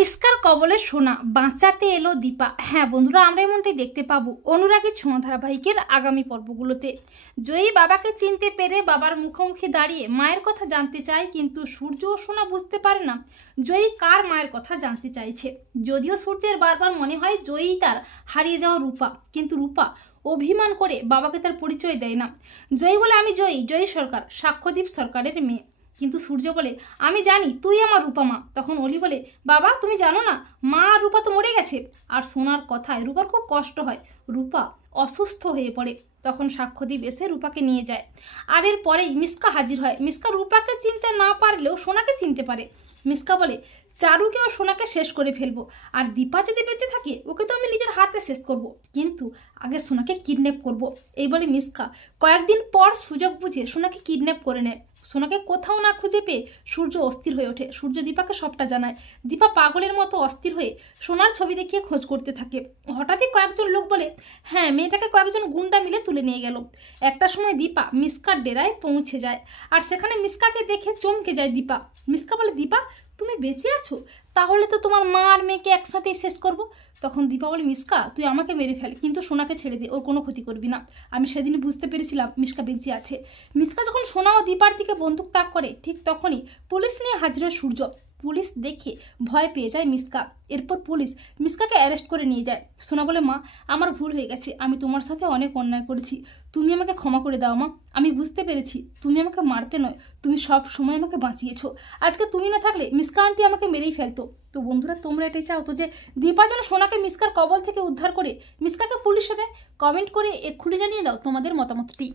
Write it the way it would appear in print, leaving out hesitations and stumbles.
মিসকার কবলে সোনা বাঁচাতে এলো দীপা। হ্যাঁ বন্ধুরা, আমরা এমনটাই দেখতে পাবো অনুরাগের ছোঁয়া ধারাবাহিকের আগামী পর্বগুলোতে। জয়ী বাবাকে চিনতে পেরে বাবার মুখোমুখি দাঁড়িয়ে মায়ের কথা জানতে চায়, কিন্তু সূর্য ও সোনা বুঝতে পারে না জয়ী কার মায়ের কথা জানতে চাইছে। যদিও সূর্যের বারবার মনে হয় জয়ী তার হারিয়ে যাওয়া রূপা, কিন্তু রূপা অভিমান করে বাবাকে তার পরিচয় দেয় না। জয়ী বলে, আমি জয়ী সরকার, সাক্ষ্যদীপ সরকারের মেয়ে। কিন্তু সূর্য বলে, আমি জানি তুই আমার রূপা মা। তখন অলি বলে, বাবা তুমি জানো না মা আর রূপা তো মরে গেছে। আর সোনার কথায় রূপার খুব কষ্ট হয়, রূপা অসুস্থ হয়ে পড়ে। তখন সাক্ষ্যদীপ এসে রূপাকে নিয়ে যায়। আর এর পরেই মিসকা হাজির হয়। মিসকা রূপাকে চিনতে না পারলেও সোনাকে চিনতে পারে। মিসকা বলে, চারুকে ও সোনাকে শেষ করে ফেলবো, আর দীপা যদি বেঁচে থাকে ওকে তো আমি নিজের হাতে শেষ করব, কিন্তু আগে সোনাকে কিডন্যাপ করব। এই বলে মিসকা কয়েকদিন পর সুযোগ বুঝে সোনাকে কিডন্যাপ করে নেয়। সোনাকে কোথাও না খুঁজে পেয়ে সূর্য অস্থির হয়ে ওঠে। সূর্য দীপাকে সবটা জানায়। দীপা পাগলের মতো অস্থির হয়ে সোনার ছবি দেখিয়ে খোঁজ করতে থাকে। হঠাৎই কয়েকজন লোক বলে, হ্যাঁ মেয়েটাকে কয়েকজন গুন্ডা মিলে তুলে নিয়ে গেল। একটা সময় দীপা মিসকার ডেরায় পৌঁছে যায়, আর সেখানে মিসকাকে দেখে চমকে যায় দীপা। মিসকা বলে, দীপা তুমি বেঁচে আছো? তাহলে তো তোমার মা আর মেয়েকে একসাথেই শেষ করব। তখন দীপা বলে, মিসকা তুই আমাকে মেরে ফেল, কিন্তু সোনাকে ছেড়ে দে, ওর কোনো ক্ষতি করবি না। আমি সেদিন বুঝতে পেরেছিলাম মিসকা বেঁচে আছে। মিসকা যখন সোনা ও দীপার দিকে বন্দুক তাক করে, ঠিক তখনই পুলিশ নিয়ে হাজির হয় সূর্য। পুলিশ দেখে ভয় পেয়ে যায় মিসকা। এরপর পুলিশ মিসকাকে অ্যারেস্ট করে নিয়ে যায়। সোনা বলে, মা আমার ভুল হয়ে গেছে, আমি তোমার সাথে অনেক অন্যায় করেছি, তুমি আমাকে ক্ষমা করে দাও মা। আমি বুঝতে পেরেছি তুমি আমাকে মারতে নয়, তুমি সব সময় আমাকে বাঁচিয়েছো। আজকে তুমি না থাকলে মিসকা আন্টি আমাকে মেরেই ফেলতো। তো বন্ধুরা, তোমরা এটাই চাও তো যে দীপা যেন সোনাকে মিসকার কবল থেকে উদ্ধার করে মিসকাকে পুলিশে দেয়? কমেন্ট করে এক্ষুনি জানিয়ে দাও তোমাদের মতামতটি।